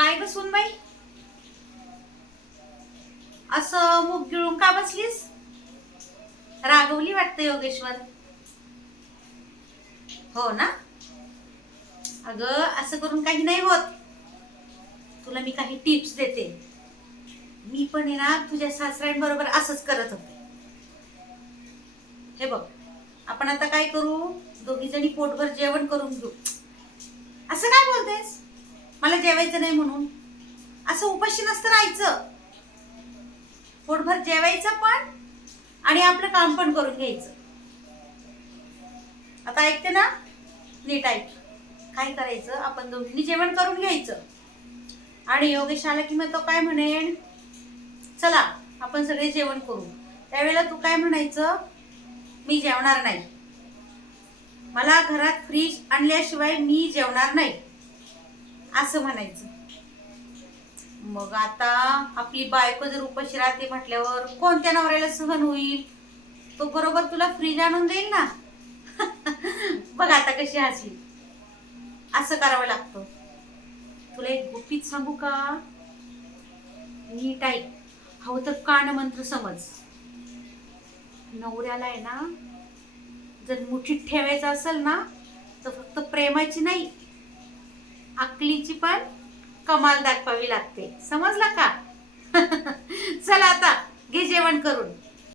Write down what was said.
काय ग बाई असं मुख गिळून का बसलीस? रागवली वाटतं योगेश्वर. हो ना? अगं असं करून काही नाही होत. तुला मी काही टिप्स देते. मी पण आहे ना तुझ्या सासऱ्यांबरोबर असंच करत होते. हे बघ आपण आता काय करू? दोघी जणी पोटभर जेवण करून घेऊ. असं काय बोलतेस? मला जेवायचं नाही म्हणून. असं उपाशी नसतं राहायचं. पोटभर जेवायचं पण आणि आपलं काम पण करून घ्यायचं. आता ऐकते ना? नीट ऐक. काय करायचं? आपण दोघींनी जेवण करून घ्यायचं. आणि योगेश आला की मग तो काय म्हणेन चला आपण सगळे जेवण करू. त्यावेळेला तू काय म्हणायचं? मी जेवणार नाही. मला घरात फ्रीज आणल्याशिवाय मी जेवणार नाही. असं म्हणायचं. मग आता आपली बायको जर उपाशी राहते म्हटल्यावर कोणत्या नवऱ्याला सहन होईल? तो बरोबर तुला फ्रीज आणून देईल ना? बघ आता कशी हसली. असं करावं लागतं. तुला एक गुपित सांगू का? नीट ऐक. हवं तर कान मंत्र समज. नवऱ्याला आहे ना जर मुठीत ठेवायचं असेल ना तर फक्त प्रेमाची नाही अकलीची पण कमाल दाखवावी लागते. समजला का? चला आता घे जेवण करून.